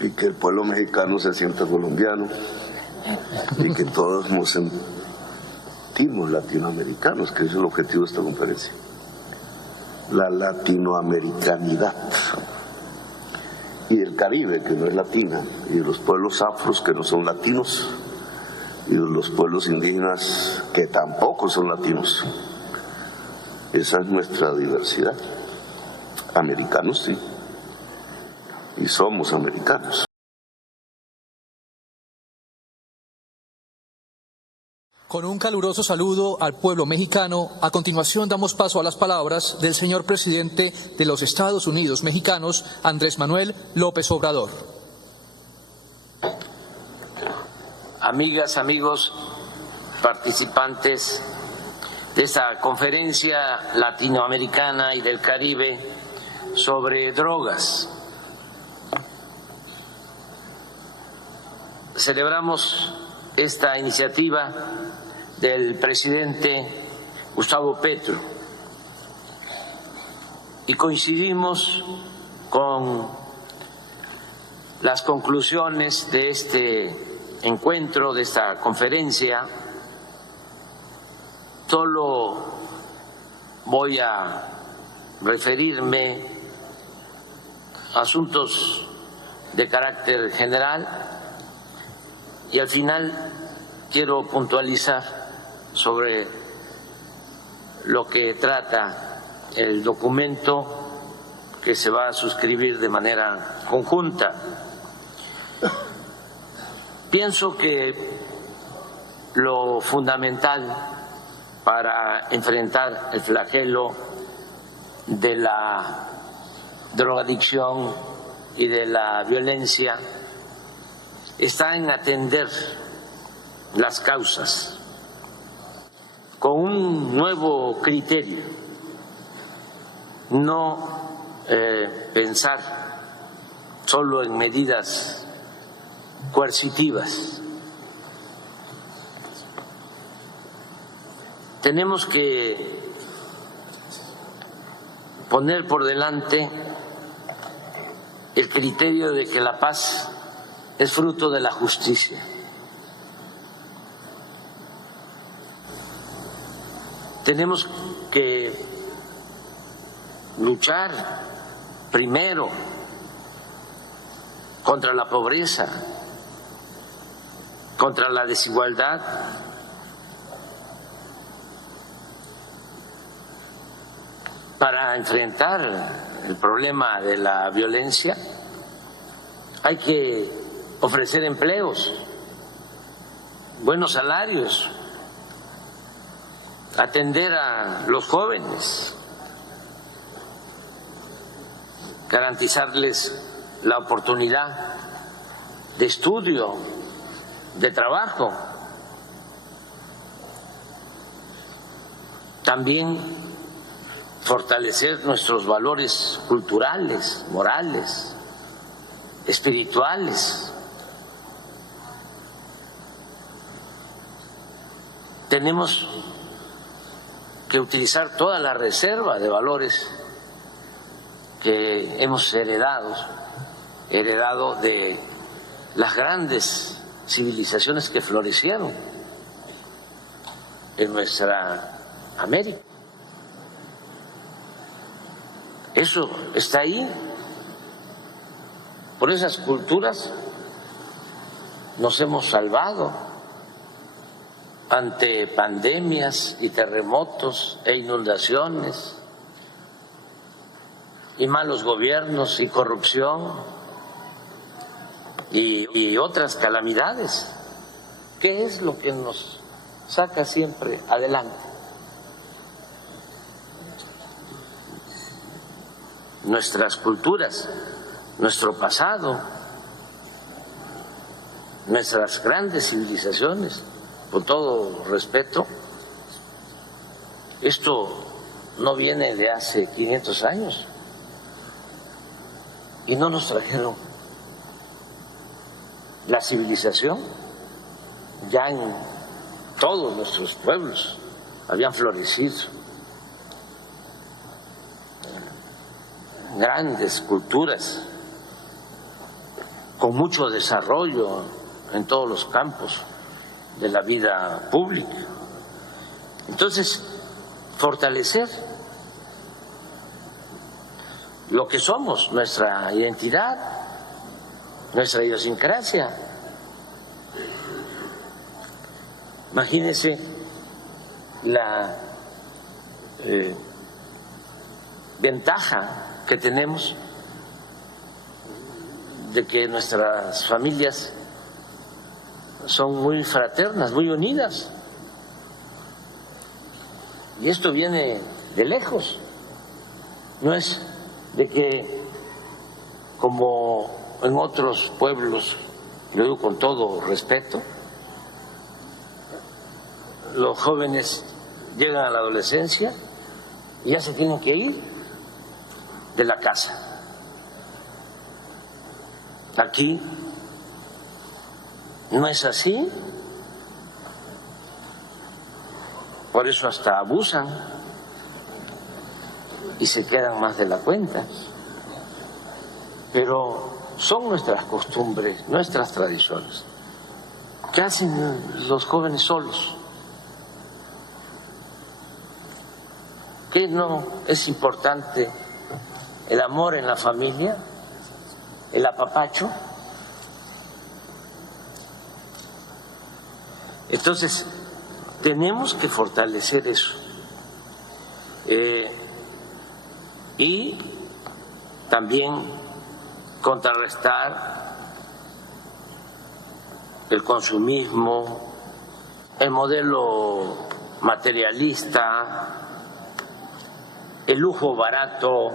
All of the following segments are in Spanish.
y que el pueblo mexicano se sienta colombiano y que todos nos sentimos latinoamericanos, que es el objetivo de esta conferencia. La latinoamericanidad y el Caribe, que no es latina, y los pueblos afros, que no son latinos, y los pueblos indígenas, que tampoco son latinos. Esa es nuestra diversidad. Americanos sí, y somos americanos. Con un caluroso saludo al pueblo mexicano, a continuación damos paso a las palabras del señor presidente de los Estados Unidos mexicanos, Andrés Manuel López Obrador. Amigas, amigos, participantes de esta conferencia latinoamericana y del Caribe sobre drogas. Celebramos esta iniciativa del presidente Gustavo Petro y coincidimos con las conclusiones de este encuentro, de esta conferencia. Solo voy a referirme a asuntos de carácter general y al final quiero puntualizar sobre lo que trata el documento que se va a suscribir de manera conjunta. Pienso que lo fundamental para enfrentar el flagelo de la drogadicción y de la violencia está en atender las causas con un nuevo criterio, no pensar solo en medidas coercitivas. Tenemos que poner por delante el criterio de que la paz es fruto de la justicia. Tenemos que luchar primero contra la pobreza, contra la desigualdad, para enfrentar el problema de la violencia. Hay que ofrecer empleos, buenos salarios, atender a los jóvenes, garantizarles la oportunidad de estudio, de trabajo. También fortalecer nuestros valores culturales, morales, espirituales. Tenemos que utilizar toda la reserva de valores que hemos heredado de las grandes civilizaciones que florecieron en nuestra América. Eso está ahí. Por esas culturas nos hemos salvado ante pandemias y terremotos e inundaciones y malos gobiernos y corrupción y otras calamidades. ¿Qué es lo que nos saca siempre adelante? Nuestras culturas, nuestro pasado, nuestras grandes civilizaciones. Con todo respeto, esto no viene de hace 500 años y no nos trajeron la civilización. Ya en todos nuestros pueblos habían florecido grandes culturas con mucho desarrollo en todos los campos de la vida pública. Entonces, fortalecer lo que somos, nuestra identidad, nuestra idiosincrasia. Imagínense la ventaja que tenemos de que nuestras familias son muy fraternas, muy unidas. Y esto viene de lejos. No es de que, como en otros pueblos, lo digo con todo respeto, los jóvenes llegan a la adolescencia y ya se tienen que ir de la casa. Aquí no es así, por eso hasta abusan y se quedan más de la cuenta. Pero son nuestras costumbres, nuestras tradiciones. ¿Qué hacen los jóvenes solos? ¿Qué no es importante el amor en la familia, el apapacho? Entonces, tenemos que fortalecer eso y también contrarrestar el consumismo, el modelo materialista, el lujo barato,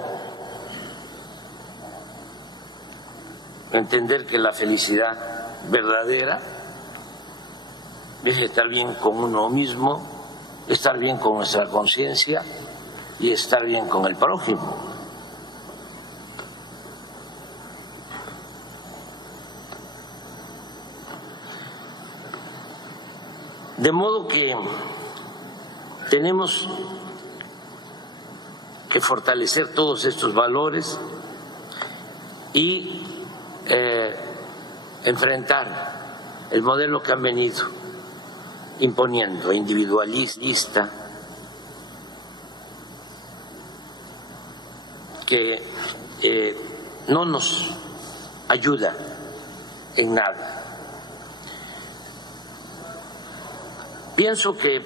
entender que la felicidad verdadera es estar bien con uno mismo, estar bien con nuestra conciencia y estar bien con el prójimo. De modo que tenemos que fortalecer todos estos valores y enfrentar el modelo que han venido imponiendo, individualista, que no nos ayuda en nada. Pienso que,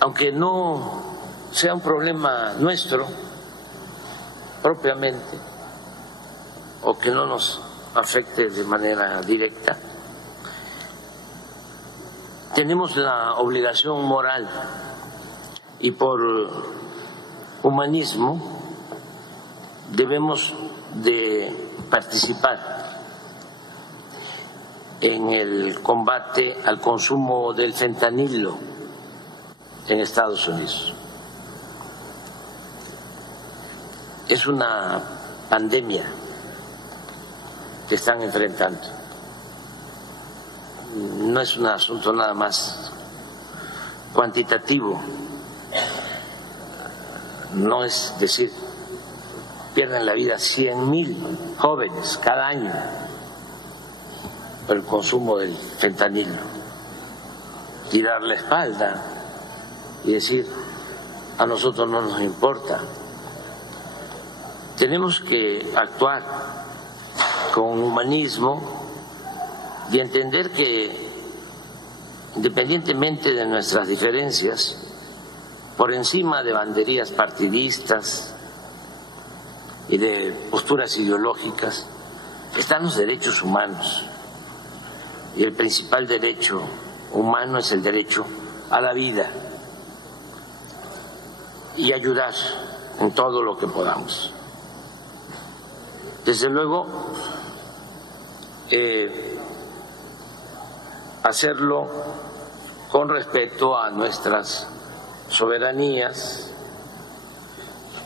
aunque no sea un problema nuestro propiamente, o que no nos afecte de manera directa, tenemos la obligación moral y por humanismo debemos de participar en el combate al consumo del fentanilo en Estados Unidos. Es una pandemia que están enfrentando. No es un asunto nada más cuantitativo. No es decir, pierden la vida 100,000 jóvenes cada año por el consumo del fentanilo, y dar la espalda y decir, a nosotros no nos importa. Tenemos que actuar con humanismo y entender que, independientemente de nuestras diferencias, por encima de banderías partidistas y de posturas ideológicas, están los derechos humanos. Y el principal derecho humano es el derecho a la vida y ayudar en todo lo que podamos. Desde luego, hacerlo con respeto a nuestras soberanías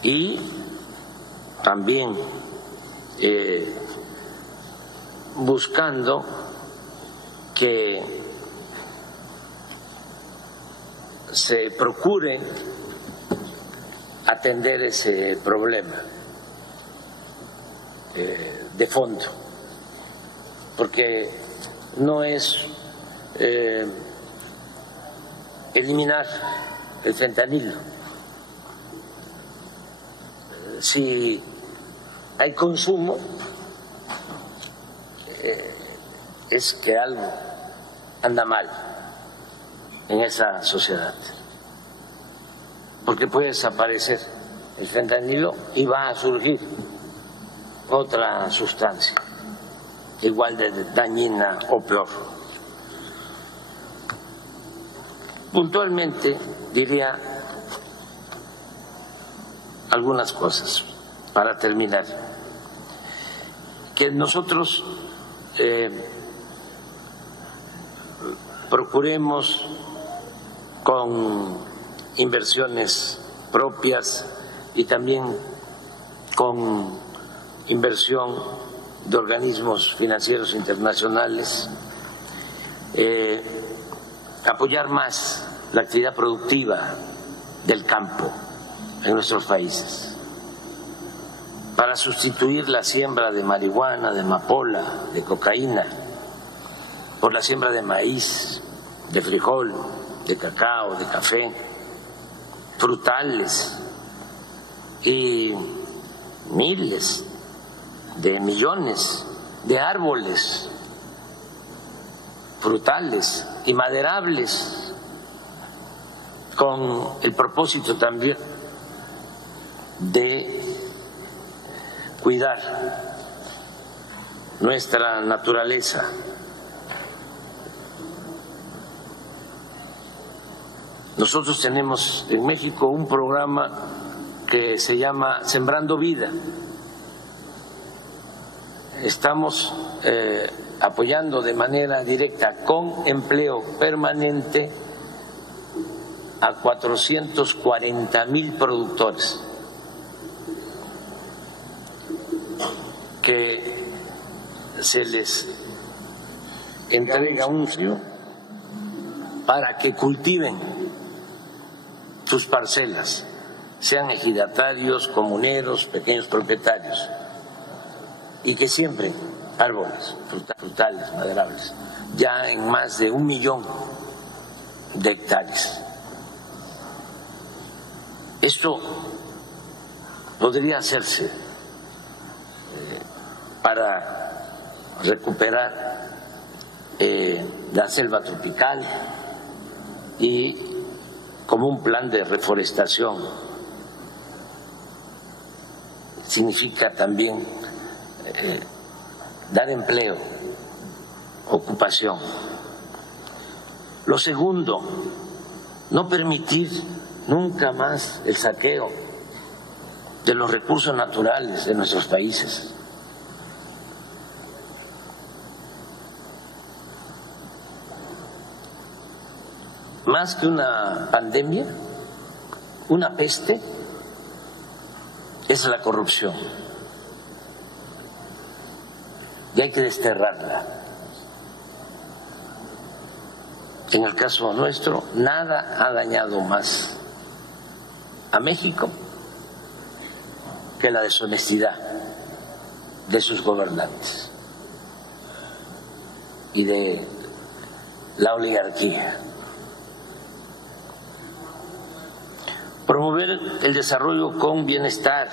y también buscando que se procure atender ese problema. de fondo, porque no es eliminar el fentanilo. Si hay consumo, es que algo anda mal en esa sociedad, porque puede desaparecer el fentanilo y va a surgir otra sustancia igual de dañina o peor. Puntualmente diría algunas cosas para terminar. Que nosotros procuremos con inversiones propias y también con inversión de organismos financieros internacionales, apoyar más la actividad productiva del campo en nuestros países, para sustituir la siembra de marihuana, de amapola, de cocaína, por la siembra de maíz, de frijol, de cacao, de café, frutales y miles de millones de árboles frutales y maderables, con el propósito también de cuidar nuestra naturaleza. Nosotros tenemos en México un programa que se llama Sembrando Vida. Estamos apoyando de manera directa con empleo permanente a 440,000 productores que se les entrega un subsidio para que cultiven sus parcelas, sean ejidatarios, comuneros, pequeños propietarios, y que siembren árboles frutales, maderables, ya en más de 1 millón de hectáreas. Esto podría hacerse para recuperar la selva tropical y como un plan de reforestación. Significa también dar empleo, ocupación. Lo segundo, no permitir nunca más el saqueo de los recursos naturales de nuestros países. Más que una pandemia, una peste, es la corrupción. Y hay que desterrarla. En el caso nuestro, nada ha dañado más a México que la deshonestidad de sus gobernantes y de la oligarquía. Promover el desarrollo con bienestar.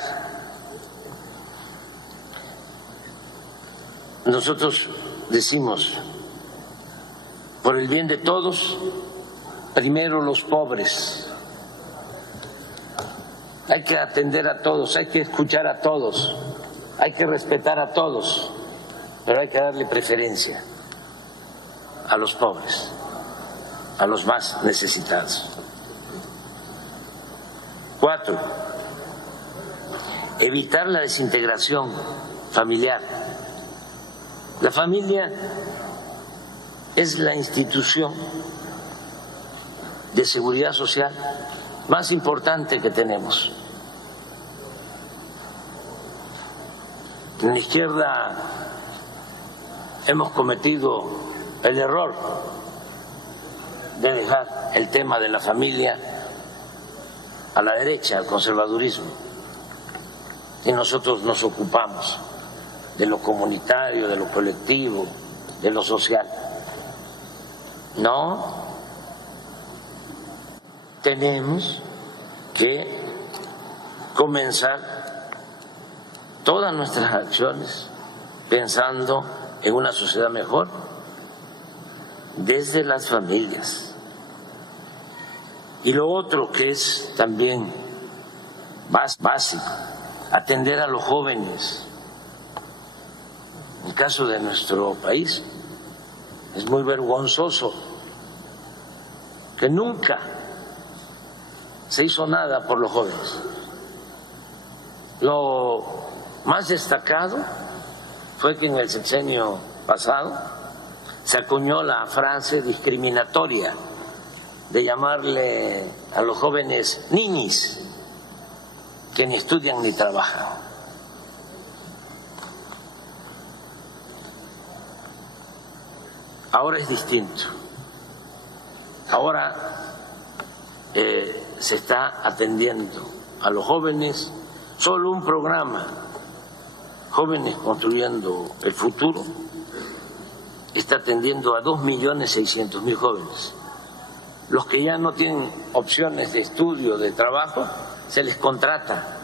Nosotros decimos, por el bien de todos, primero los pobres. Hay que atender a todos, hay que escuchar a todos, hay que respetar a todos, pero hay que darle preferencia a los pobres, a los más necesitados. 4, evitar la desintegración familiar. La familia es la institución de seguridad social más importante que tenemos. En la izquierda hemos cometido el error de dejar el tema de la familia a la derecha, al conservadurismo, y nosotros nos ocupamos de lo comunitario, de lo colectivo, de lo social. No, tenemos que comenzar todas nuestras acciones pensando en una sociedad mejor desde las familias. Y lo otro que es también más básico, atender a los jóvenes. En el caso de nuestro país es muy vergonzoso que nunca se hizo nada por los jóvenes. Lo más destacado fue que en el sexenio pasado se acuñó la frase discriminatoria de llamarle a los jóvenes niñis, que ni estudian ni trabajan. Ahora es distinto. Ahora se está atendiendo a los jóvenes. Solo un programa, Jóvenes Construyendo el Futuro, está atendiendo a 2.600.000 jóvenes. Los que ya no tienen opciones de estudio, de trabajo, se les contrata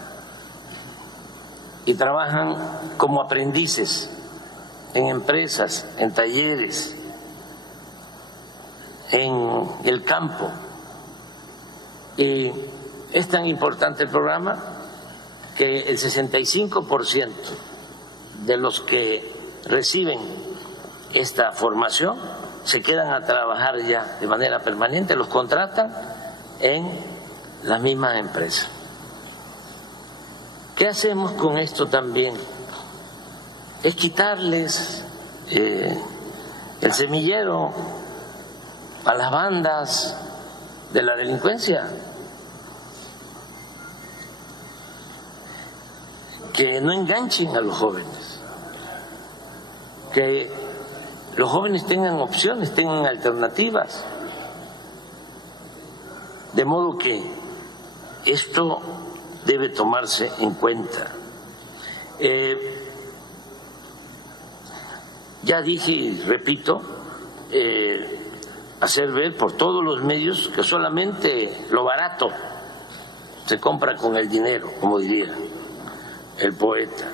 y trabajan como aprendices en empresas, en talleres, en el campo. Y es tan importante el programa que el 65% de los que reciben esta formación se quedan a trabajar ya de manera permanente, los contratan en las mismas empresas. ¿Qué hacemos con esto también? Es quitarles el semillero a las bandas de la delincuencia, que no enganchen a los jóvenes, que los jóvenes tengan opciones, tengan alternativas, de modo que esto debe tomarse en cuenta. Ya dije y repito, hacer ver por todos los medios que solamente lo barato se compra con el dinero, como diría el poeta,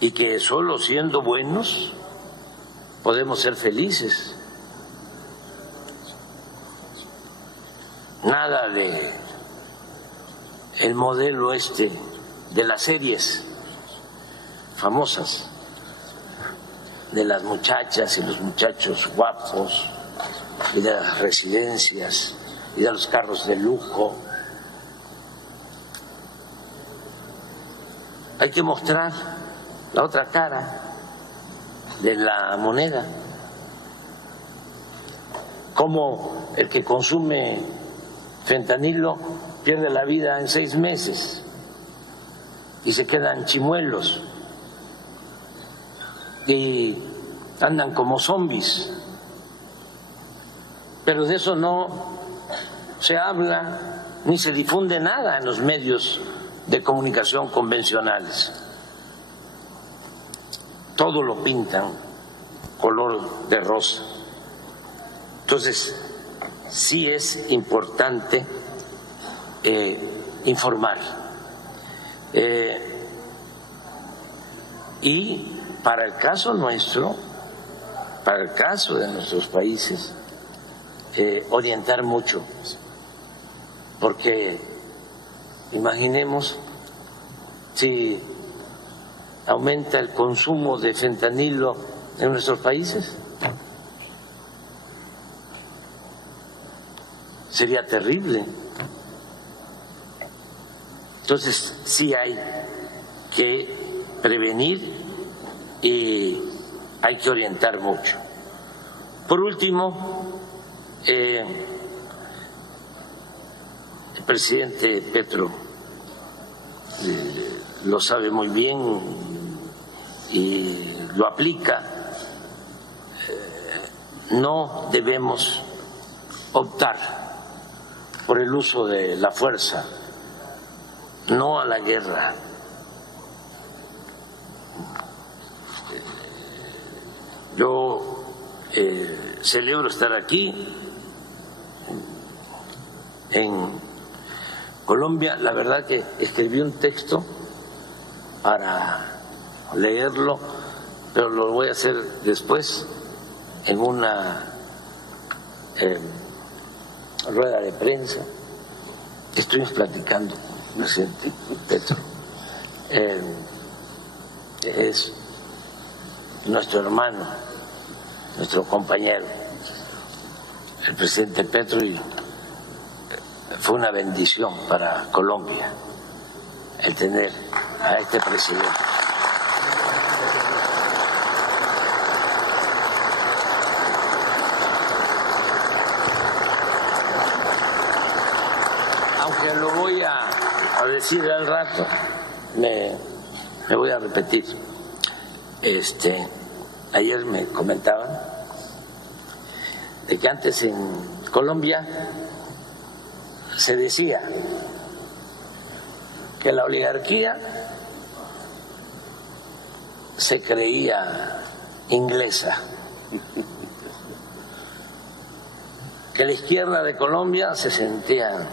y que solo siendo buenos podemos ser felices. Nada de el modelo de las series famosas, de las muchachas y los muchachos guapos, y de las residencias, y de los carros de lujo. Hay que mostrar la otra cara de la moneda, como el que consume fentanilo pierde la vida en 6 meses y se quedan chimuelos y andan como zombies, pero de eso no se habla ni se difunde nada en los medios de comunicación convencionales. Todo lo pintan color de rosa. Entonces, sí es importante informar. Y para el caso nuestro, para el caso de nuestros países, orientar mucho, porque imaginemos si aumenta el consumo de fentanilo en nuestros países, sería terrible. Entonces sí hay que prevenir y hay que orientar mucho. Por último, el presidente Petro lo sabe muy bien y lo aplica. No debemos optar por el uso de la fuerza, no a la guerra. yo celebro estar aquí en Colombia. La verdad que escribí un texto para leerlo, pero lo voy a hacer después en una rueda de prensa. Estuvimos platicando con el presidente Petro. Es nuestro hermano, nuestro compañero, el presidente Petro, y fue una bendición para Colombia el tener a este presidente. Aunque lo voy a decir al rato, me voy a repetir. Ayer me comentaban de que antes en Colombia se decía que la oligarquía se creía inglesa, que la izquierda de Colombia se sentía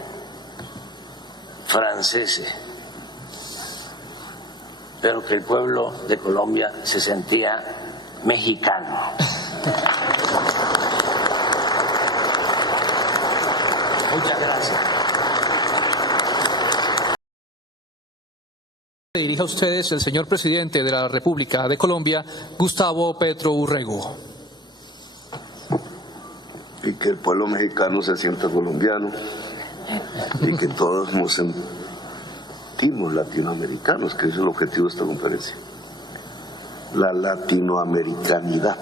franceses, pero que el pueblo de Colombia se sentía mexicano. Muchas gracias. Se dirige a ustedes el señor presidente de la República de Colombia, Gustavo Petro Urrego. Y que el pueblo mexicano se sienta colombiano y que todos nos sentimos latinoamericanos, que es el objetivo de esta conferencia. La latinoamericanidad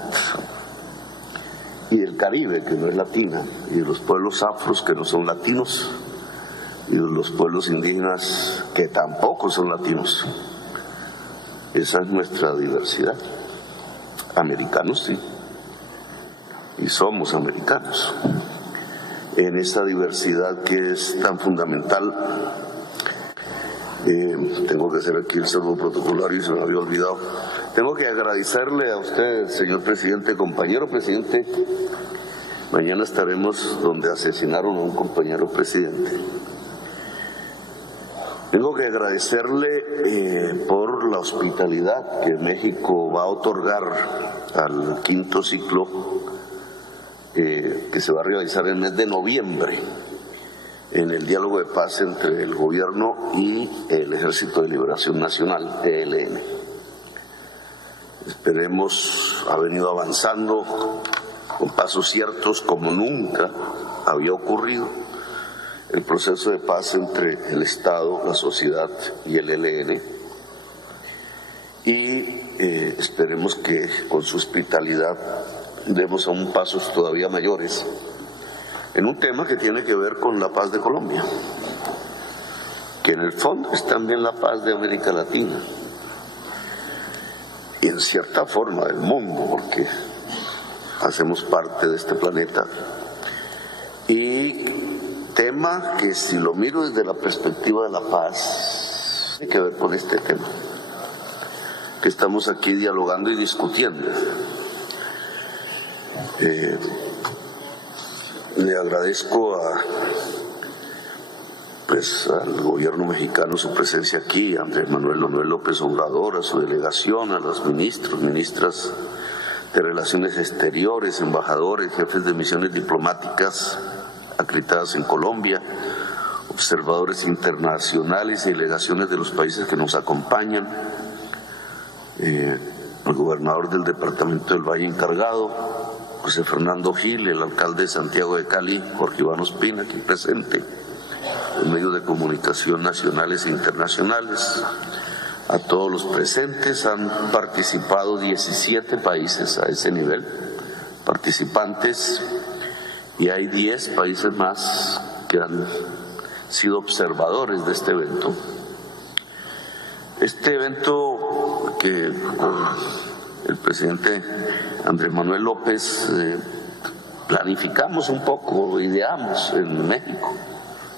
y el Caribe, que no es latina, y los pueblos afros, que no son latinos, y los pueblos indígenas, que tampoco son latinos. Esa es nuestra diversidad. Americanos, sí, y somos americanos. En esta diversidad que es tan fundamental, tengo que hacer aquí el saludo protocolario y se me había olvidado. Tengo que agradecerle a usted, señor presidente, compañero presidente. Mañana estaremos donde asesinaron a un compañero presidente. Tengo que agradecerle por la hospitalidad que México va a otorgar al quinto ciclo que se va a realizar en el mes de noviembre en el diálogo de paz entre el gobierno y el Ejército de Liberación Nacional, ELN. Esperemos, ha venido avanzando con pasos ciertos como nunca había ocurrido el proceso de paz entre el Estado, la sociedad y el ELN, y esperemos que con su hospitalidad demos aún pasos todavía mayores en un tema que tiene que ver con la paz de Colombia, que en el fondo es también la paz de América Latina y en cierta forma del mundo, porque hacemos parte de este planeta. Y tema que, si lo miro desde la perspectiva de la paz, tiene que ver con este tema que estamos aquí dialogando y discutiendo. Le agradezco al gobierno mexicano su presencia aquí, a Andrés Manuel López Obrador, a su delegación, a los ministros, ministras de Relaciones Exteriores, embajadores, jefes de misiones diplomáticas acreditadas en Colombia, observadores internacionales y delegaciones de los países que nos acompañan, el gobernador del departamento del Valle encargado, José Fernando Gil, el alcalde de Santiago de Cali, Jorge Iván Ospina, aquí presente, los medios de comunicación nacionales e internacionales. A todos los presentes, han participado 17 países a ese nivel, participantes, y hay 10 países más que han sido observadores de este evento. Este evento que el presidente Andrés Manuel López planificamos un poco, ideamos en México,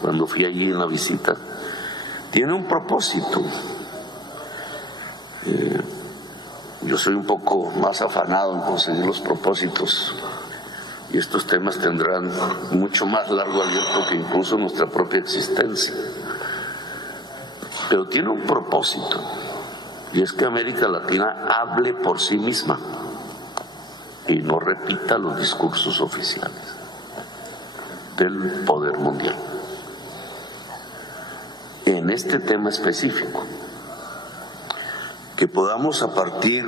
cuando fui allí en la visita, tiene un propósito. Yo yo soy un poco más afanado en conseguir los propósitos y estos temas tendrán mucho más largo aliento que incluso nuestra propia existencia. Pero tiene un propósito, y es que América Latina hable por sí misma y no repita los discursos oficiales del poder mundial. En este tema específico, que podamos a partir,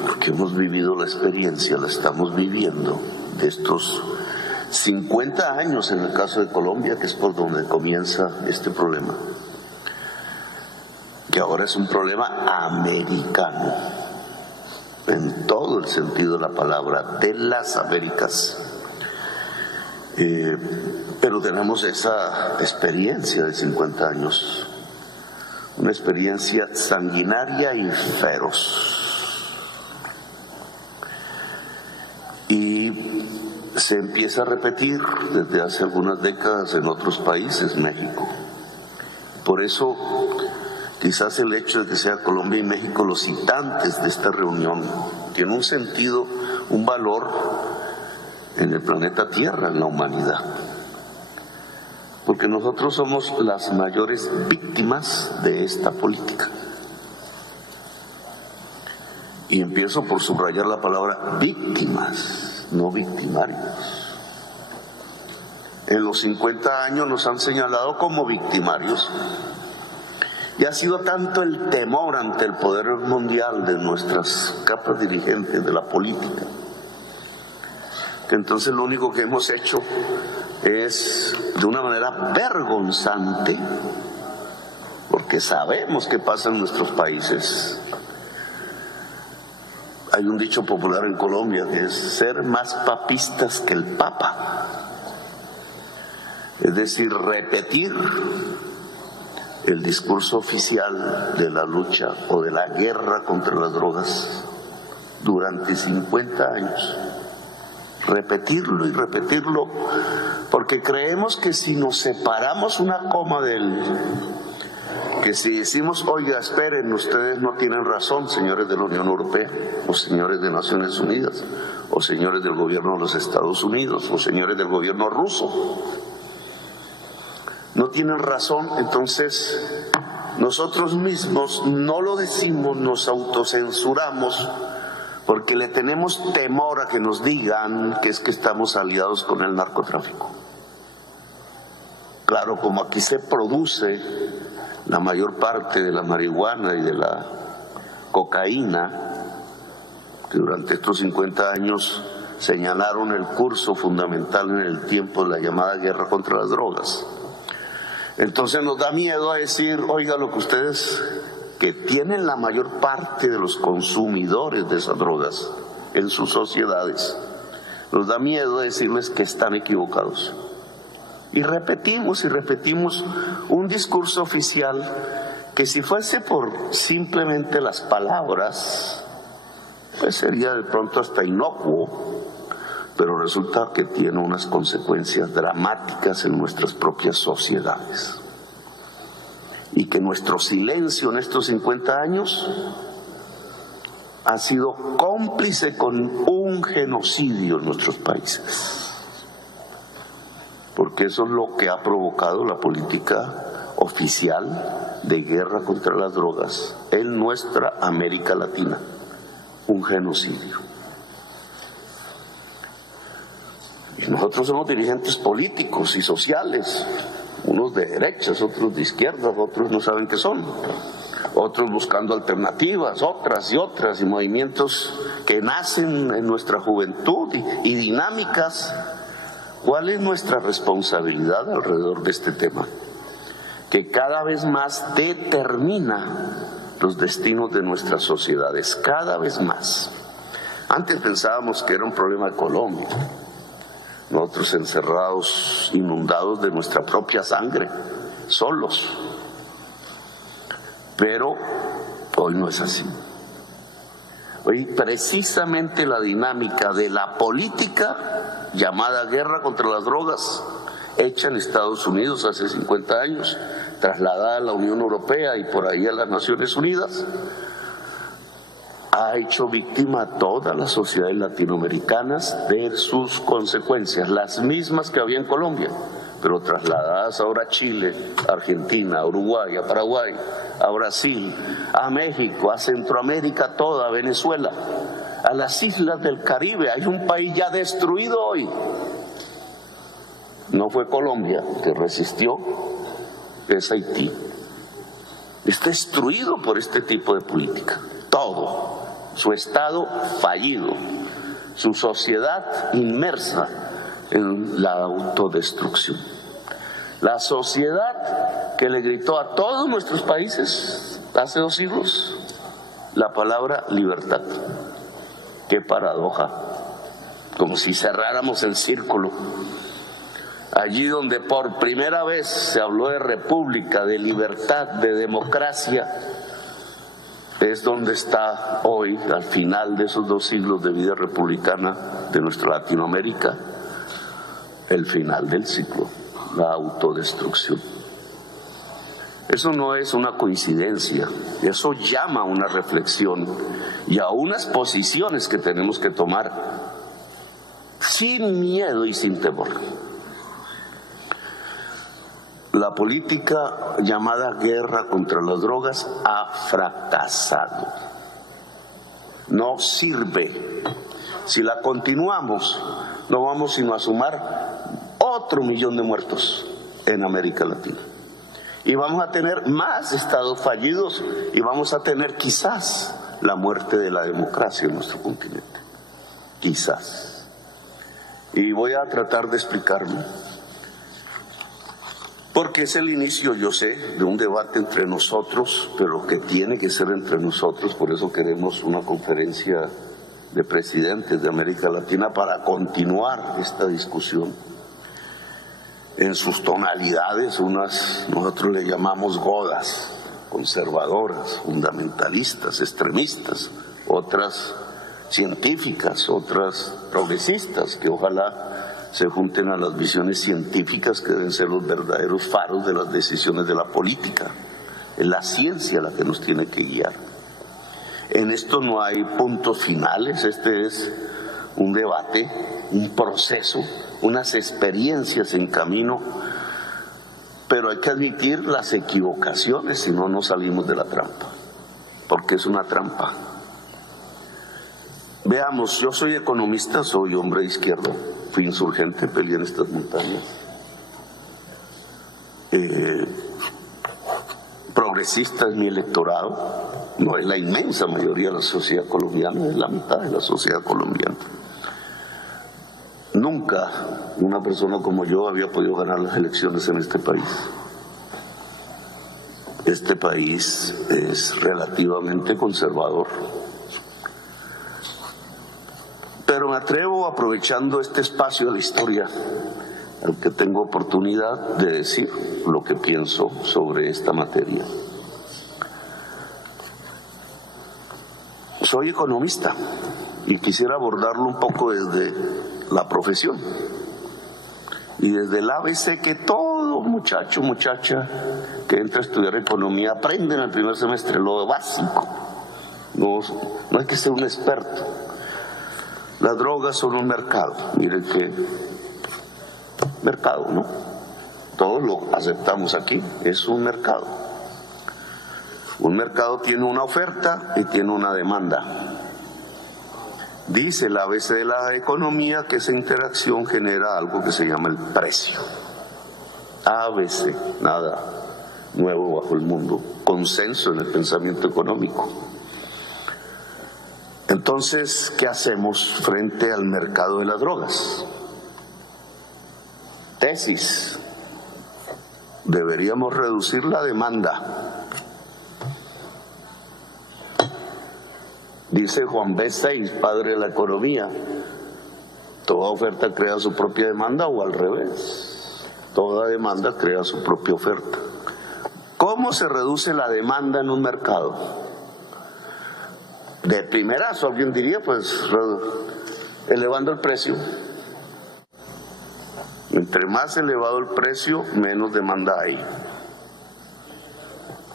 porque hemos vivido la experiencia, la estamos viviendo, de estos 50 años en el caso de Colombia, que es por donde comienza este problema, que ahora es un problema americano, en todo el sentido de la palabra, de las Américas. Pero tenemos esa experiencia de 50 años, una experiencia sanguinaria y feroz. Y se empieza a repetir desde hace algunas décadas en otros países, México. Por eso, quizás el hecho de que sea Colombia y México los citantes de esta reunión tiene un sentido, un valor en el planeta Tierra, en la humanidad. Porque nosotros somos las mayores víctimas de esta política. Y empiezo por subrayar la palabra víctimas, no victimarios. En los 50 años nos han señalado como victimarios. Y ha sido tanto el temor ante el poder mundial de nuestras capas dirigentes de la política, que entonces lo único que hemos hecho es, de una manera vergonzante, porque sabemos qué pasa en nuestros países. Hay un dicho popular en Colombia que es ser más papistas que el Papa. Es decir, repetir el discurso oficial de la lucha o de la guerra contra las drogas durante 50 años. Repetirlo y repetirlo, porque creemos que si nos separamos una coma de él, que si decimos, oiga, esperen, ustedes no tienen razón, señores de la Unión Europea, o señores de Naciones Unidas, o señores del gobierno de los Estados Unidos, o señores del gobierno ruso, no tienen razón, entonces nosotros mismos no lo decimos, nos autocensuramos, porque le tenemos temor a que nos digan que es que estamos aliados con el narcotráfico. Claro, como aquí se produce la mayor parte de la marihuana y de la cocaína, que durante estos 50 años señalaron el curso fundamental en el tiempo de la llamada guerra contra las drogas. Entonces nos da miedo a decir, oiga, lo que ustedes, que tienen la mayor parte de los consumidores de esas drogas en sus sociedades, nos da miedo decirles que están equivocados. Y repetimos un discurso oficial que, si fuese por simplemente las palabras, pues sería de pronto hasta inocuo, pero resulta que tiene unas consecuencias dramáticas en nuestras propias sociedades. Y que nuestro silencio en estos 50 años ha sido cómplice con un genocidio en nuestros países. Porque eso es lo que ha provocado la política oficial de guerra contra las drogas en nuestra América Latina, un genocidio. Y nosotros somos dirigentes políticos y sociales, unos de derechas, otros de izquierdas, otros no saben qué son, otros buscando alternativas, otras y movimientos que nacen en nuestra juventud y dinámicas. ¿Cuál es nuestra responsabilidad alrededor de este tema? Que cada vez más determina los destinos de nuestras sociedades, cada vez más. Antes pensábamos que era un problema de Colombia, nosotros encerrados, inundados de nuestra propia sangre, solos. Pero hoy no es así. Hoy precisamente la dinámica de la política llamada guerra contra las drogas, hecha en Estados Unidos hace 50 años, trasladada a la Unión Europea y por ahí a las Naciones Unidas, ha hecho víctima a todas las sociedades latinoamericanas de sus consecuencias, las mismas que había en Colombia, pero trasladadas ahora a Chile, a Argentina, a Uruguay, a Paraguay, a Brasil, a México, a Centroamérica toda, a Venezuela, a las islas del Caribe. Hay un país ya destruido hoy. No fue Colombia que resistió, es Haití. Está destruido por este tipo de política. Todo. Su Estado fallido. Su sociedad inmersa en la autodestrucción. La sociedad que le gritó a todos nuestros países hace 2 siglos la palabra libertad. Qué paradoja. Como si cerráramos el círculo. Allí donde por primera vez se habló de república, de libertad, de democracia, es donde está hoy, al final de esos 2 siglos de vida republicana de nuestra Latinoamérica, el final del ciclo, la autodestrucción. Eso no es una coincidencia, eso llama a una reflexión y a unas posiciones que tenemos que tomar sin miedo y sin temor. La política llamada guerra contra las drogas ha fracasado. No sirve. Si la continuamos, no vamos sino a sumar otro 1.000.000 de muertos en América Latina. Y vamos a tener más estados fallidos y vamos a tener quizás la muerte de la democracia en nuestro continente. Quizás. Y voy a tratar de explicarme. Porque es el inicio, yo sé, de un debate entre nosotros, pero que tiene que ser entre nosotros, por eso queremos una conferencia de presidentes de América Latina para continuar esta discusión en sus tonalidades, unas nosotros le llamamos godas, conservadoras, fundamentalistas, extremistas, otras científicas, otras progresistas, que ojalá se junten a las visiones científicas que deben ser los verdaderos faros de las decisiones de la política. Es la ciencia la que nos tiene que guiar. En esto no hay puntos finales, este es un debate, un proceso, unas experiencias en camino, pero hay que admitir las equivocaciones, si no, no salimos de la trampa, porque es una trampa. Veamos, yo soy economista, soy hombre de izquierda, fui insurgente, peleé en estas montañas. Progresista es mi electorado, no es la inmensa mayoría de la sociedad colombiana, es la mitad de la sociedad colombiana. Nunca una persona como yo había podido ganar las elecciones en este país. Este país es relativamente conservador. Pero me atrevo, aprovechando este espacio de la historia, al que tengo oportunidad de decir lo que pienso sobre esta materia. Soy economista y quisiera abordarlo un poco desde la profesión y desde el ABC que todo muchacho, muchacha que entra a estudiar economía aprende en el primer semestre, lo básico. No hay que ser un experto. Las drogas son un mercado, miren qué mercado, ¿no? Todos lo aceptamos aquí, es un mercado. Un mercado tiene una oferta y tiene una demanda. Dice el ABC de la economía que esa interacción genera algo que se llama el precio. ABC, nada nuevo bajo el mundo, consenso en el pensamiento económico. Entonces, ¿qué hacemos frente al mercado de las drogas? Tesis. Deberíamos reducir la demanda. Dice Juan B. Seix, padre de la economía, toda oferta crea su propia demanda o al revés. Toda demanda crea su propia oferta. ¿Cómo se reduce la demanda en un mercado? De primerazo alguien diría, pues, elevando el precio. Entre más elevado el precio, menos demanda hay.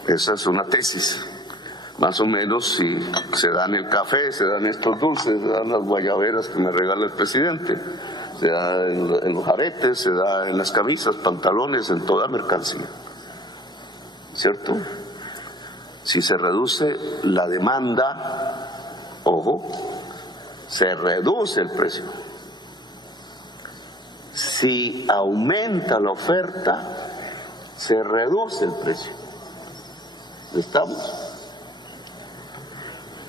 Esa es una tesis. Más o menos si se dan el café, se dan estos dulces, se dan las guayaberas que me regala el presidente, se da en los aretes, se da en las camisas, pantalones, en toda mercancía. ¿Cierto? Si se reduce la demanda, ojo, se reduce el precio. Si aumenta la oferta, se reduce el precio. ¿Estamos?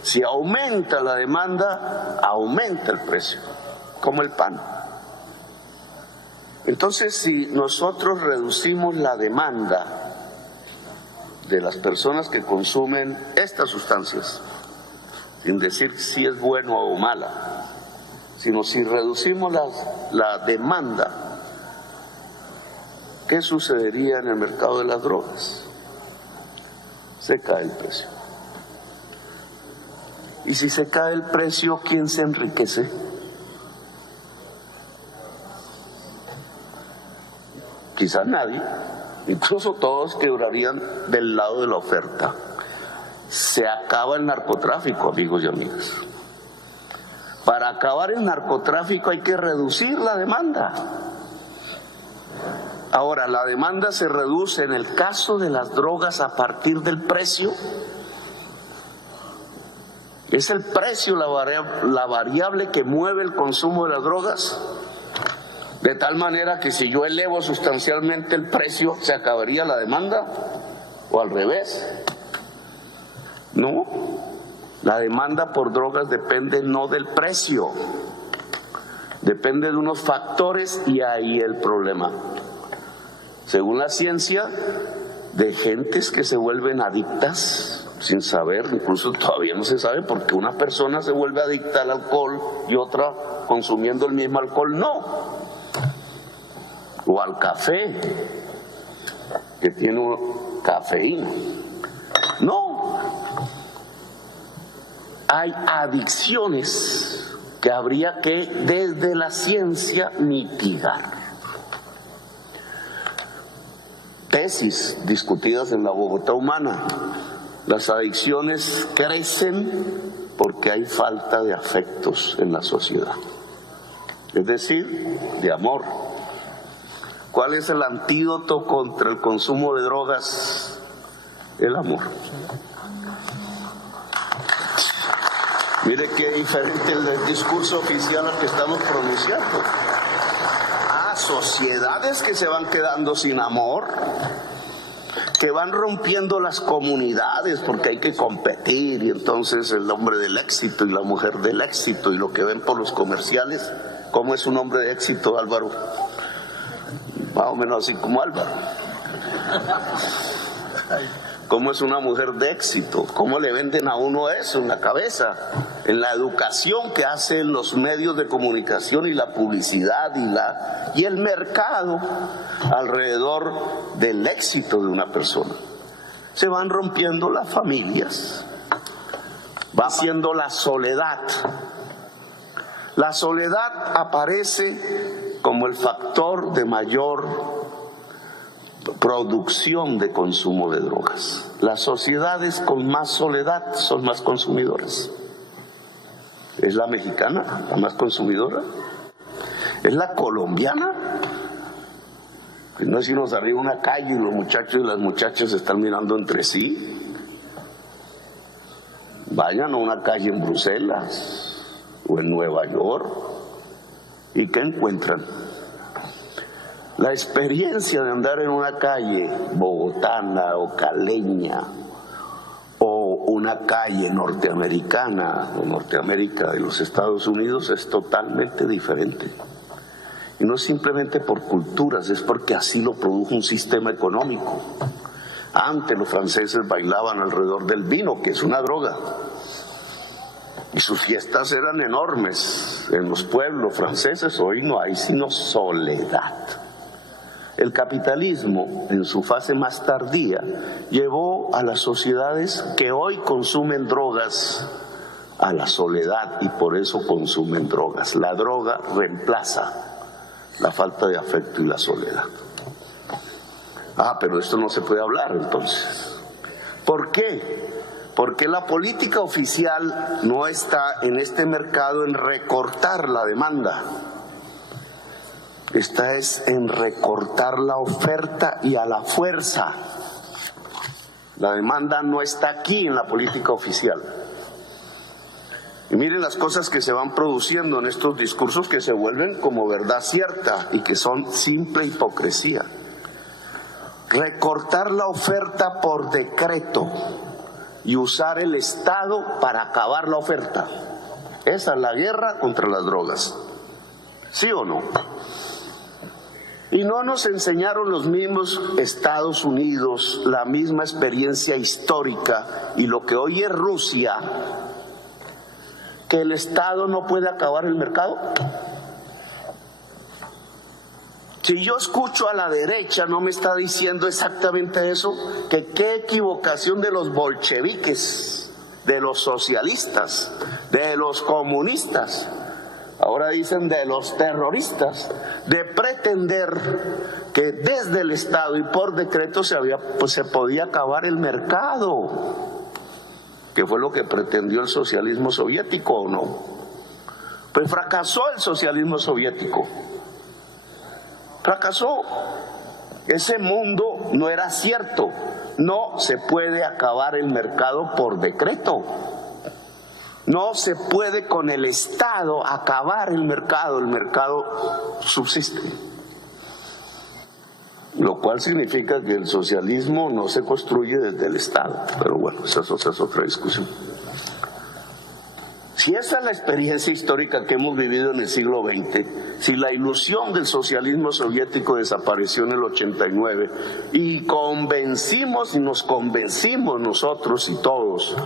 Si aumenta la demanda, aumenta el precio, como el pan. Entonces, si nosotros reducimos la demanda de las personas que consumen estas sustancias, sin decir si es bueno o mala, sino si reducimos la demanda, ¿qué sucedería en el mercado de las drogas? Se cae el precio. Y si se cae el precio, ¿quién se enriquece? Quizás nadie, incluso todos quedarían del lado de la oferta. Se acaba el narcotráfico, amigos y amigas. Para acabar el narcotráfico hay que reducir la demanda. Ahora, la demanda se reduce en el caso de las drogas a partir del precio. ¿Es el precio la variable que mueve el consumo de las drogas? De tal manera que si yo elevo sustancialmente el precio, ¿se acabaría la demanda? ¿O al revés? No. La demanda por drogas depende no del precio, depende de unos factores, y ahí el problema. Según la ciencia, de gentes que se vuelven adictas sin saber, incluso todavía no se sabe por qué una persona se vuelve adicta al alcohol y otra consumiendo el mismo alcohol no, o al café que tiene cafeína, no. Hay adicciones que habría que desde la ciencia mitigar. Tesis discutidas en la Bogotá humana. Las adicciones crecen porque hay falta de afectos en la sociedad, es decir, de amor. ¿Cuál es el antídoto contra el consumo de drogas? El amor. Mire qué diferente el discurso oficial al que estamos pronunciando. Sociedades que se van quedando sin amor, que van rompiendo las comunidades porque hay que competir, y entonces el hombre del éxito y la mujer del éxito, y lo que ven por los comerciales. ¿Cómo es un hombre de éxito, Álvaro? Más o menos así como Álvaro. ¿Cómo es una mujer de éxito? ¿Cómo le venden a uno eso en la cabeza? En la educación que hacen los medios de comunicación y la publicidad y el mercado alrededor del éxito de una persona. Se van rompiendo las familias, va siendo la soledad. La soledad aparece como el factor de mayor producción de consumo de drogas. Las sociedades con más soledad son más consumidoras. ¿Es la mexicana la más consumidora? ¿Es la colombiana? No es si nos arriba una calle y los muchachos y las muchachas se están mirando entre sí. Vayan a una calle en Bruselas o en Nueva York, ¿y qué encuentran? La experiencia de andar en una calle bogotana o caleña, o una calle norteamericana o Norteamérica de los Estados Unidos, es totalmente diferente. Y no es simplemente por culturas, es porque así lo produjo un sistema económico. Antes los franceses bailaban alrededor del vino, que es una droga, y sus fiestas eran enormes en los pueblos franceses. Hoy no hay sino soledad. El capitalismo, en su fase más tardía, llevó a las sociedades que hoy consumen drogas a la soledad, y por eso consumen drogas. La droga reemplaza la falta de afecto y la soledad. Pero esto no se puede hablar entonces. ¿Por qué? Porque la política oficial no está en este mercado en recortar la demanda. Esta es en recortar la oferta y a la fuerza. La demanda no está aquí en la política oficial. Y miren las cosas que se van produciendo en estos discursos que se vuelven como verdad cierta y que son simple hipocresía. Recortar la oferta por decreto y usar el Estado para acabar la oferta. Esa es la guerra contra las drogas. ¿Sí o no? Y no nos enseñaron los mismos Estados Unidos, la misma experiencia histórica y lo que hoy es Rusia, que el Estado no puede acabar el mercado. Si yo escucho a la derecha, no me está diciendo exactamente eso, que qué equivocación de los bolcheviques, de los socialistas, de los comunistas, ahora dicen de los terroristas, de pretender que desde el Estado y por decreto se podía acabar el mercado, que fue lo que pretendió el socialismo soviético, ¿o no? Pues fracasó el socialismo soviético. Fracasó. Ese mundo no era cierto. No se puede acabar el mercado por decreto. No se puede con el Estado acabar el mercado subsiste. Lo cual significa que el socialismo no se construye desde el Estado. Pero bueno, esa es otra discusión. Si esa es la experiencia histórica que hemos vivido en el siglo XX, si la ilusión del socialismo soviético desapareció en el 89 y nos convencimos nosotros y todos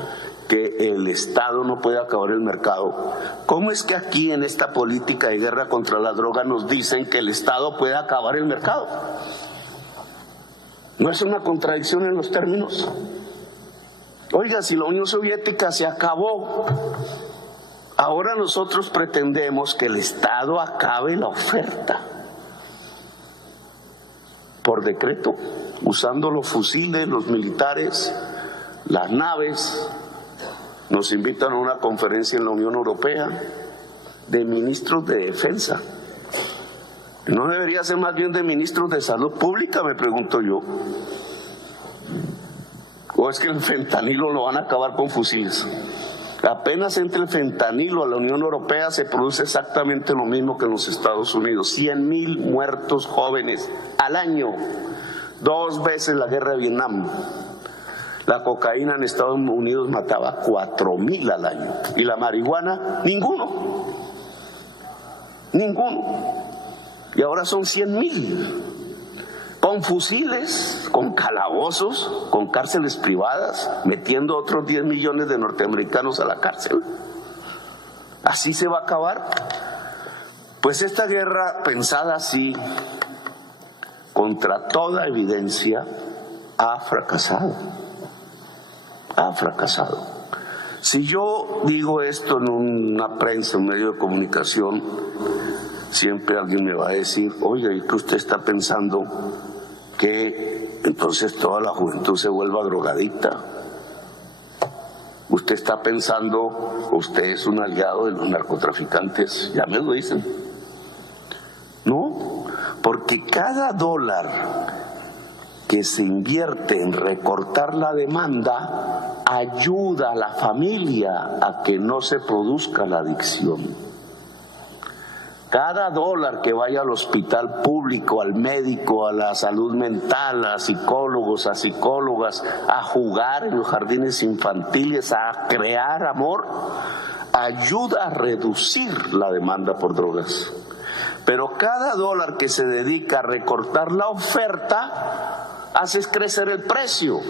que el Estado no puede acabar el mercado, ¿cómo es que aquí en esta política de guerra contra la droga nos dicen que el Estado puede acabar el mercado? ¿No es una contradicción en los términos? Oiga, si la Unión Soviética se acabó, ahora nosotros pretendemos que el Estado acabe la oferta por decreto, usando los fusiles, los militares, las naves. Nos invitan a una conferencia en la Unión Europea de ministros de defensa. ¿No debería ser más bien de ministros de salud pública, me pregunto yo? ¿O es que el fentanilo lo van a acabar con fusiles? Apenas entre el fentanilo a la Unión Europea se produce exactamente lo mismo que en los Estados Unidos. 100,000 muertos jóvenes al año, 2 veces la guerra de Vietnam. La cocaína en Estados Unidos mataba 4,000 al año. Y la marihuana, ninguno. Y ahora son 100,000. Con fusiles, con calabozos, con cárceles privadas, metiendo otros 10 millones de norteamericanos a la cárcel. ¿Así se va a acabar? Pues esta guerra, pensada así, contra toda evidencia, ha fracasado. Ha fracasado. Si yo digo esto en una prensa, un medio de comunicación, siempre alguien me va a decir, oiga, ¿y qué usted está pensando? Que entonces toda la juventud se vuelva drogadicta. Usted está pensando, usted es un aliado de los narcotraficantes, ya me lo dicen. No, porque cada dólar que se invierte en recortar la demanda ayuda a la familia a que no se produzca la adicción. Cada dólar que vaya al hospital público, al médico, a la salud mental, a psicólogos, a psicólogas, a jugar en los jardines infantiles, a crear amor, ayuda a reducir la demanda por drogas. Pero cada dólar que se dedica a recortar la oferta hace crecer el precio.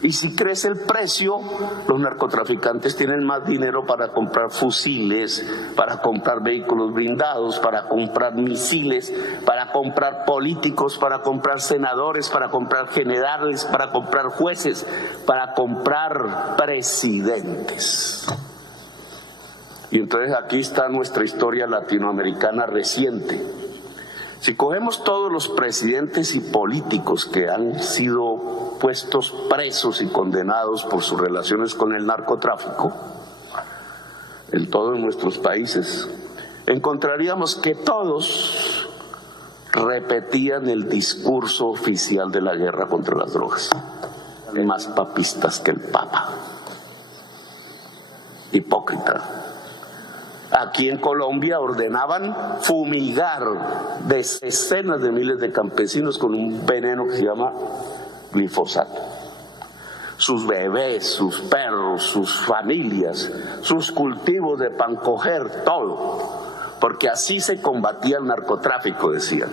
Y si crece el precio, los narcotraficantes tienen más dinero para comprar fusiles, para comprar vehículos blindados, para comprar misiles, para comprar políticos, para comprar senadores, para comprar generales, para comprar jueces, para comprar presidentes. Y entonces aquí está nuestra historia latinoamericana reciente. Si cogemos todos los presidentes y políticos que han sido puestos presos y condenados por sus relaciones con el narcotráfico, en todos nuestros países, encontraríamos que todos repetían el discurso oficial de la guerra contra las drogas, más papistas que el Papa. Hipócrita. Aquí en Colombia ordenaban fumigar decenas de miles de campesinos con un veneno que se llama glifosato. Sus bebés, sus perros, sus familias, sus cultivos de pan coger, todo. Porque así se combatía el narcotráfico, decían.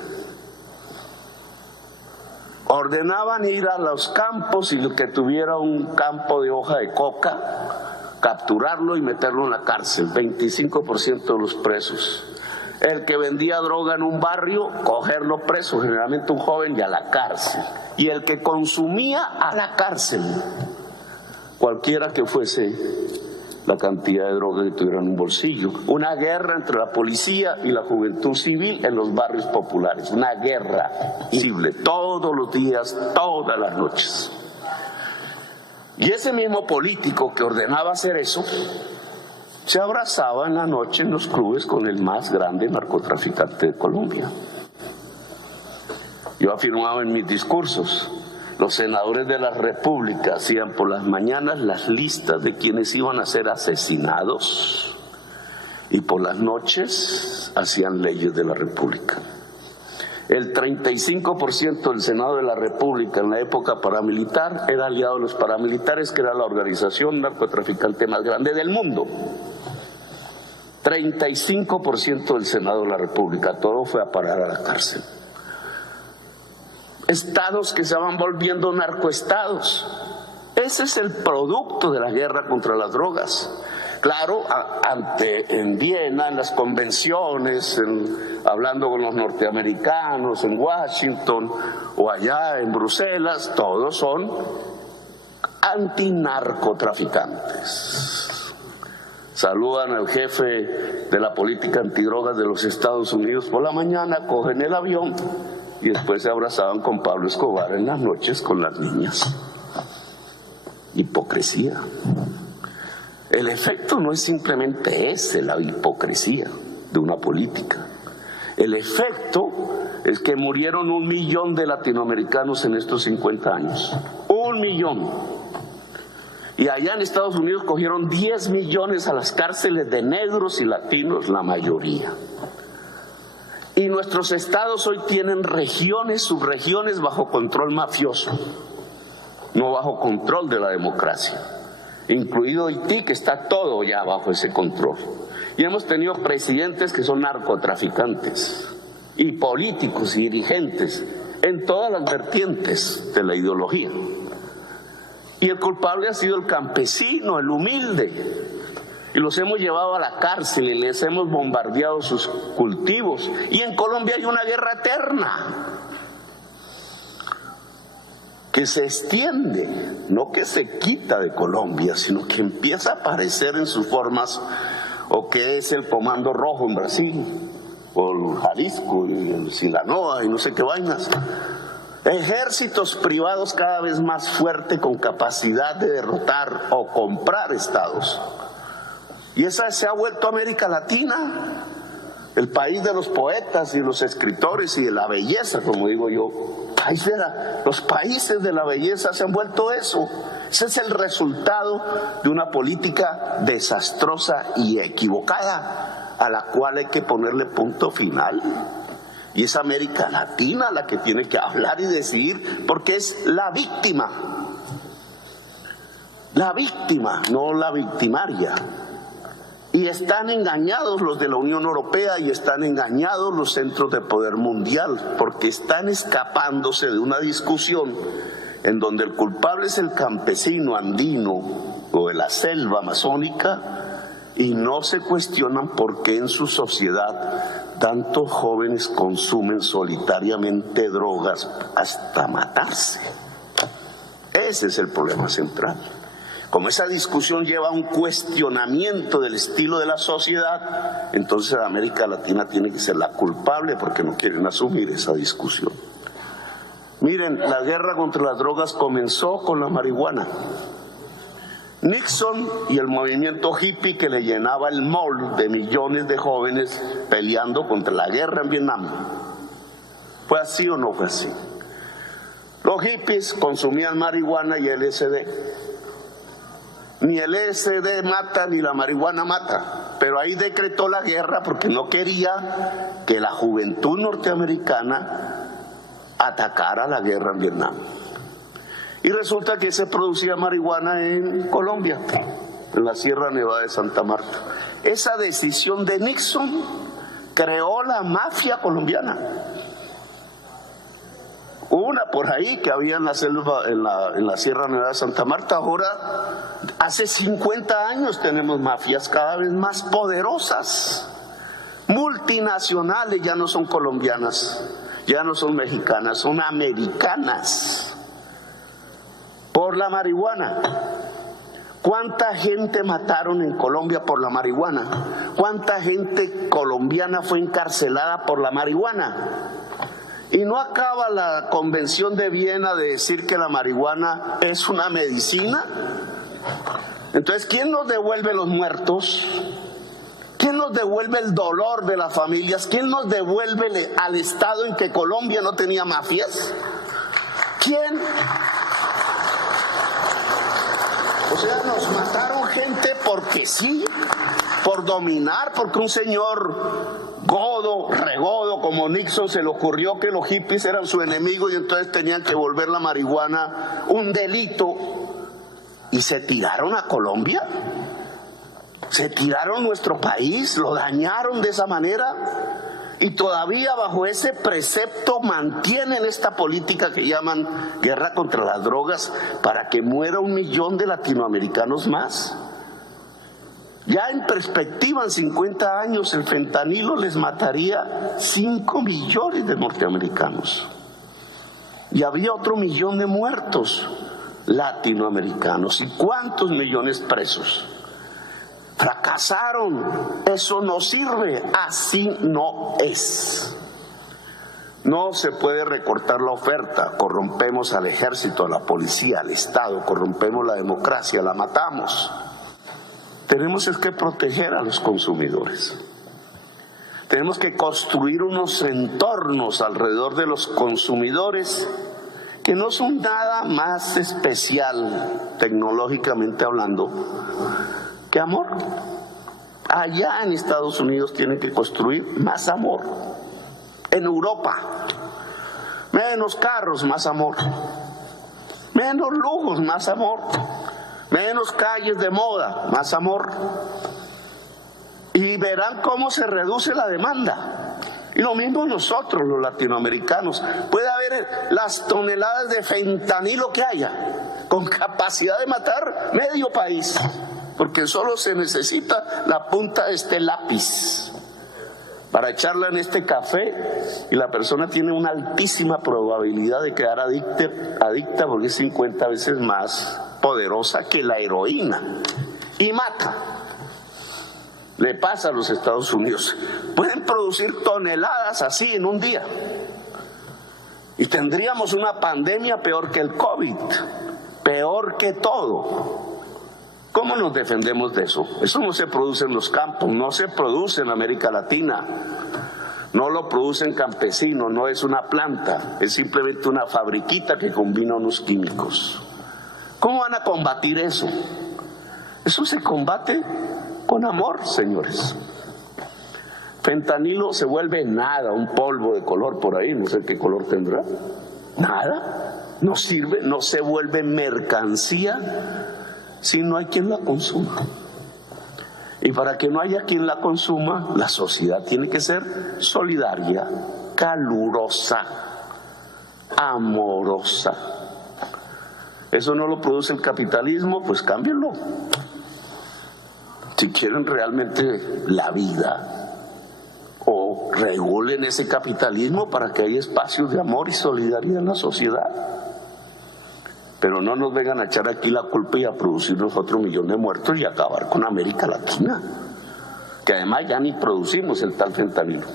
Ordenaban ir a los campos y el que tuviera un campo de hoja de coca, capturarlo y meterlo en la cárcel, 25% de los presos. El que vendía droga en un barrio, cogerlo preso, generalmente un joven, y a la cárcel. Y el que consumía, a la cárcel. Cualquiera que fuese la cantidad de droga que tuviera en un bolsillo. Una guerra entre la policía y la juventud civil en los barrios populares. Una guerra visible, todos los días, todas las noches. Y ese mismo político que ordenaba hacer eso, se abrazaba en la noche en los clubes con el más grande narcotraficante de Colombia. Yo afirmaba en mis discursos, los senadores de la República hacían por las mañanas las listas de quienes iban a ser asesinados y por las noches hacían leyes de la República. El 35% del Senado de la República en la época paramilitar era aliado de los paramilitares, que era la organización narcotraficante más grande del mundo. 35% del Senado de la República, todo fue a parar a la cárcel. Estados que se van volviendo narcoestados. Ese es el producto de la guerra contra las drogas. Claro, en Viena, en las convenciones, hablando con los norteamericanos, en Washington o allá en Bruselas, todos son antinarcotraficantes. Saludan al jefe de la política antidrogas de los Estados Unidos por la mañana, cogen el avión y después se abrazaban con Pablo Escobar en las noches con las niñas. Hipocresía. El efecto no es simplemente ese, la hipocresía de una política. El efecto es que murieron 1 millón de latinoamericanos en estos 50 años. 1 millón. Y allá en Estados Unidos cogieron 10 millones a las cárceles de negros y latinos, la mayoría. Y nuestros estados hoy tienen regiones, subregiones bajo control mafioso, no bajo control de la democracia. Incluido Haití, que está todo ya bajo ese control. Y hemos tenido presidentes que son narcotraficantes, y políticos y dirigentes en todas las vertientes de la ideología. Y el culpable ha sido el campesino, el humilde. Y los hemos llevado a la cárcel y les hemos bombardeado sus cultivos. Y en Colombia hay una guerra eterna que se extiende, no que se quita de Colombia, sino que empieza a aparecer en sus formas, o que es el Comando Rojo en Brasil, o el Jalisco y el Sinaloa y no sé qué vainas. Ejércitos privados cada vez más fuertes con capacidad de derrotar o comprar estados. Y esa se ha vuelto América Latina, el país de los poetas y los escritores y de la belleza, como digo yo. Los países de la belleza se han vuelto eso. Ese es el resultado de una política desastrosa y equivocada, a la cual hay que ponerle punto final. Y es América Latina la que tiene que hablar y decidir, porque es la víctima. La víctima, no la victimaria. Y están engañados los de la Unión Europea y están engañados los centros de poder mundial, porque están escapándose de una discusión en donde el culpable es el campesino andino o de la selva amazónica, y no se cuestionan por qué en su sociedad tantos jóvenes consumen solitariamente drogas hasta matarse. Ese es el problema central. Como esa discusión lleva a un cuestionamiento del estilo de la sociedad, entonces América Latina tiene que ser la culpable porque no quieren asumir esa discusión. Miren, la guerra contra las drogas comenzó con la marihuana. Nixon y el movimiento hippie que le llenaba el mall de millones de jóvenes peleando contra la guerra en Vietnam. ¿Fue así o no fue así? Los hippies consumían marihuana y LSD. Ni el LSD mata ni la marihuana mata, pero ahí decretó la guerra porque no quería que la juventud norteamericana atacara la guerra en Vietnam. Y resulta que se producía marihuana en Colombia, en la Sierra Nevada de Santa Marta. Esa decisión de Nixon creó la mafia colombiana. Una por ahí que había en la selva, en la Sierra Nevada de Santa Marta. Ahora, hace 50 años tenemos mafias cada vez más poderosas, multinacionales, ya no son colombianas, ya no son mexicanas, son americanas. Por la marihuana. ¿Cuánta gente mataron en Colombia por la marihuana? ¿Cuánta gente colombiana fue encarcelada por la marihuana? Y no acaba la Convención de Viena de decir que la marihuana es una medicina. Entonces, ¿quién nos devuelve los muertos? ¿Quién nos devuelve el dolor de las familias? ¿Quién nos devuelve al estado en que Colombia no tenía mafias? ¿Quién? O sea, nos mataron gente porque sí, por dominar, porque un señor regodo como Nixon se le ocurrió que los hippies eran su enemigo y entonces tenían que volver la marihuana un delito. Y se tiraron a Colombia, se tiraron nuestro país, lo dañaron de esa manera. Y todavía bajo ese precepto mantienen esta política que llaman guerra contra las drogas para que muera 1 millón de latinoamericanos más. Ya en perspectiva, en 50 años, el fentanilo les mataría 5 millones de norteamericanos. Y había otro 1 millón de muertos latinoamericanos. ¿Y cuántos millones presos? Fracasaron, eso no sirve, así no es. No se puede recortar la oferta, corrompemos al ejército, a la policía, al Estado, corrompemos la democracia, la matamos. Tenemos que proteger a los consumidores. Tenemos que construir unos entornos alrededor de los consumidores que no son nada más especial, tecnológicamente hablando, que amor. Allá en Estados Unidos tienen que construir más amor. En Europa, menos carros, más amor. Menos lujos, más amor. Menos calles de moda, más amor. Y verán cómo se reduce la demanda. Y lo mismo nosotros, los latinoamericanos. Puede haber las toneladas de fentanilo que haya, con capacidad de matar medio país, porque solo se necesita la punta de este lápiz para echarla en este café y la persona tiene una altísima probabilidad de quedar adicta porque es 50 veces más poderosa que la heroína y mata. Le pasa a los Estados Unidos. Pueden producir toneladas así en un día y tendríamos una pandemia peor que el COVID, peor que todo. ¿Cómo nos defendemos de eso? Eso no se produce en los campos, no se produce en América Latina, no lo producen campesinos, no es una planta, es simplemente una fabriquita que combina unos químicos. ¿Cómo van a combatir eso? Eso se combate con amor, señores. Fentanilo se vuelve nada, un polvo de color por ahí, no sé qué color tendrá. Nada, no sirve, no se vuelve mercancía si no hay quien la consuma. Y para que no haya quien la consuma, la sociedad tiene que ser solidaria, calurosa, amorosa. Eso no lo produce el capitalismo, pues cámbienlo. Si quieren realmente la vida, o regulen ese capitalismo para que haya espacios de amor y solidaridad en la sociedad. Pero no nos vengan a echar aquí la culpa y a producirnos otro 1 millón de muertos y acabar con América Latina, que además ya ni producimos el tal fentanilo.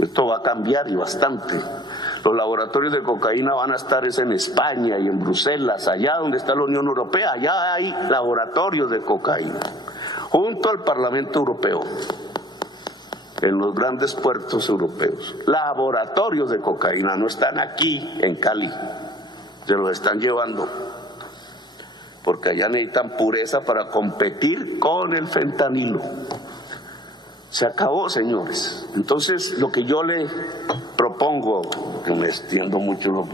Esto va a cambiar y bastante. Los laboratorios de cocaína van a estar en España y en Bruselas, allá donde está la Unión Europea, allá hay laboratorios de cocaína, junto al Parlamento Europeo, en los grandes puertos europeos. Laboratorios de cocaína no están aquí en Cali, se los están llevando, porque allá necesitan pureza para competir con el fentanilo. Se acabó, señores. Entonces, lo que yo le propongo, que me extiendo mucho,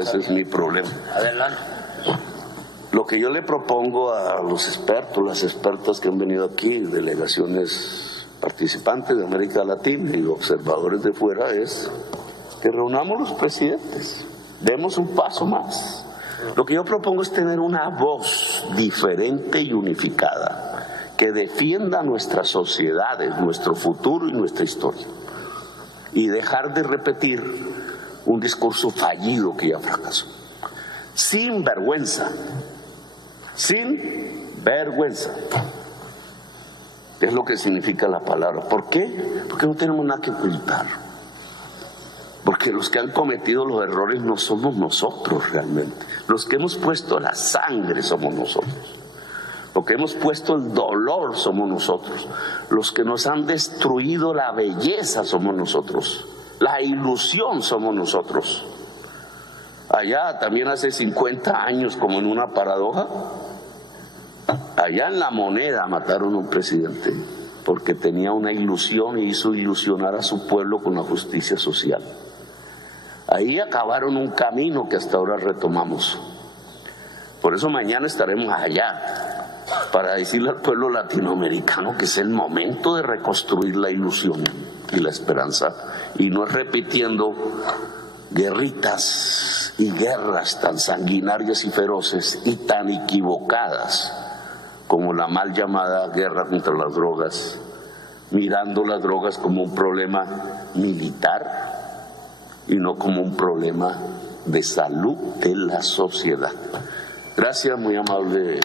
ese es mi problema. Adelante. Lo que yo le propongo a los expertos, las expertas que han venido aquí, delegaciones participantes de América Latina y observadores de fuera, es que reunamos los presidentes, demos un paso más. Lo que yo propongo es tener una voz diferente y unificada, que defienda nuestras sociedades, nuestro futuro y nuestra historia. Y dejar de repetir un discurso fallido que ya fracasó. Sin vergüenza. Sin vergüenza. Es lo que significa la palabra. ¿Por qué? Porque no tenemos nada que ocultar. Porque los que han cometido los errores no somos nosotros realmente. Los que hemos puesto la sangre somos nosotros. Los que hemos puesto el dolor somos nosotros. Los que nos han destruido la belleza somos nosotros. La ilusión somos nosotros. Allá también hace 50 años, como en una paradoja, allá en La Moneda mataron a un presidente porque tenía una ilusión y hizo ilusionar a su pueblo con la justicia social. Ahí acabaron un camino que hasta ahora retomamos. Por eso mañana estaremos allá, para decirle al pueblo latinoamericano que es el momento de reconstruir la ilusión y la esperanza, y no es repitiendo guerritas y guerras tan sanguinarias y feroces y tan equivocadas como la mal llamada guerra contra las drogas, mirando las drogas como un problema militar y no como un problema de salud de la sociedad. Gracias, muy amable